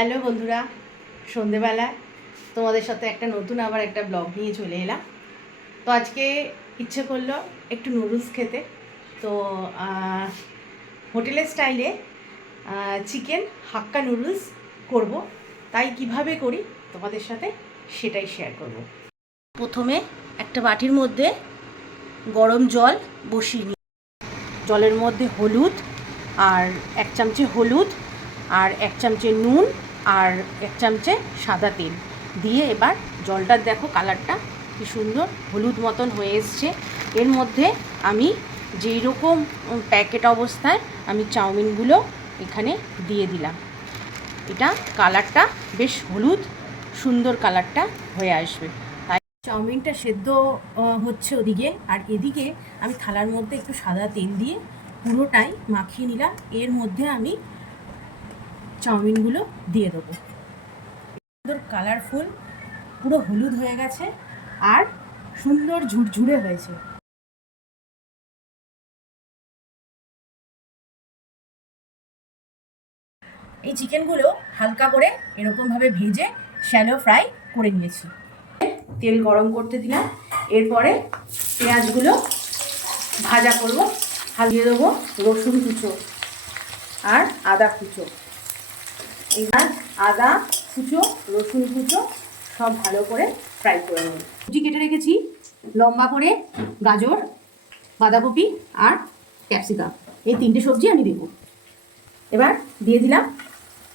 Hello বন্ধুরা, সন্ধেবেলায় তোমাদের সাথে নতুন আবার একটা ব্লগ নিয়ে চলে এলাম। তো আজকে ইচ্ছে করলো একটু নুডলস খেতে। তো হোটেলের স্টাইলে চিকেন হাক্কা নুডলস করব। তাই কিভাবে করি তোমাদের সাথে সেটাই শেয়ার করব। প্রথমে একটা বাটির মধ্যে গরম জল বসিয়ে নিই। জলের মধ্যে হলুদ আর 1 চামচে হলুদ আর 1 চামচে নুন আর 1 চামচে সাদা তেল দিয়ে এবার জলটার দেখো কালারটা কি সুন্দর হলুদ মতন হয়ে এসছে। এর মধ্যে আমি যেই রকম প্যাকেট অবস্থায় আমি চাউমিনগুলো এখানে দিয়ে দিলাম। এটা কালারটা বেশ হলুদ সুন্দর কালারটা হয়ে আসবে। তাই চাউমিনটা সেদ্ধ হচ্ছে ওদিকে, আর এদিকে আমি থালার মধ্যে একটু সাদা তেল দিয়ে পুরোটাই মাখিয়ে নিলাম। এর মধ্যে আমি চাউমিনগুলো দিয়ে দেবো। সুন্দর কালারফুল পুরো হলুদ হয়ে গেছে আর সুন্দর ঝুরঝুরে হয়েছে। এই চিকেনগুলো হালকা করে এরকমভাবে ভেজে শ্যালো ফ্রাই করে নিয়েছি। তেল গরম করতে দিলাম। এরপরে পেঁয়াজগুলো ভাজা করব। দিয়ে দেবো রসুন কুচো আর আদা কুচো। এবার আদা কুচো রসুন কুচো সব ভালো করে ফ্রাই করে নেব। সবজি কেটে রেখেছি লম্বা করে, গাজর, বাঁধাকপি আর ক্যাপসিকাম। এই 3টে সবজি আমি দেবো। এবার দিয়ে দিলাম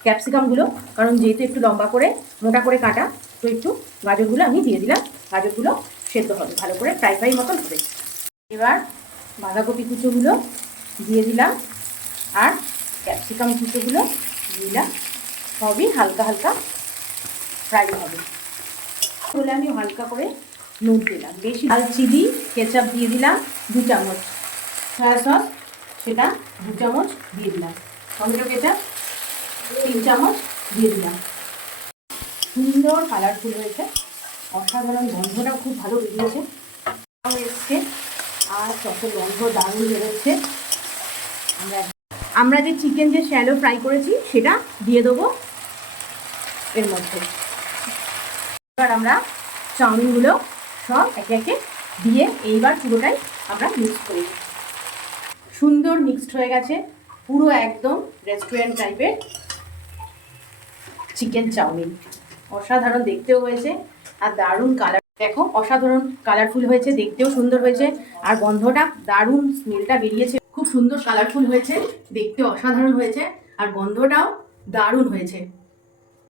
ক্যাপসিকামগুলো, কারণ যেহেতু একটু লম্বা করে মোটা করে কাটা, তো একটু গাজরগুলো আমি দিয়ে দিলাম। গাজরগুলো সেদ্ধ হবে, ভালো করে ফ্রাই মতন হবে। এবার বাঁধাকপি কুচোগুলো দিয়ে দিলাম আর ক্যাপসিকাম কুচোগুলো দিয়ে দিলাম। সবই হালকা হালকা ফ্রাই হবে। তাহলে আমি হালকা করে নুন দিলাম, বেশি লাল চিলি কেচাপ দিয়ে দিলাম 2 চামচ, সয়া সস সেটা 2 চামচ দিয়ে দিলাম, টমেটো কেচাপ 3 চামচ দিয়ে দিলাম। সুন্দর কালারফুল হয়েছে, অসাধারণ গন্ধটা খুব ভালো বেরিয়েছে এসছে আর সসের গন্ধ দারুণ বেরোচ্ছে। আমরা যে চিকেন যে শ্যালো ফ্রাই করেছি সেটা দিয়ে দেবো এর মধ্যে। এবার আমরা চাউমিনগুলো সব একে একে দিয়ে এইবার পুরোটাই আমরা মিক্স করি। সুন্দর মিক্সড হয়ে গেছে, পুরো একদম রেস্টুরেন্ট টাইপের চিকেন চাউমিন। অসাধারণ দেখতেও হয়েছে আর দারুণ কালার, দেখো অসাধারণ কালারফুল হয়েছে, দেখতেও সুন্দর হয়েছে আর গন্ধটা দারুণ, স্মেলটা বেরিয়েছে খুব সুন্দর কালারফুল হয়েছে, দেখতে অসাধারণ হয়েছে আর গন্ধটাও দারুণ হয়েছে।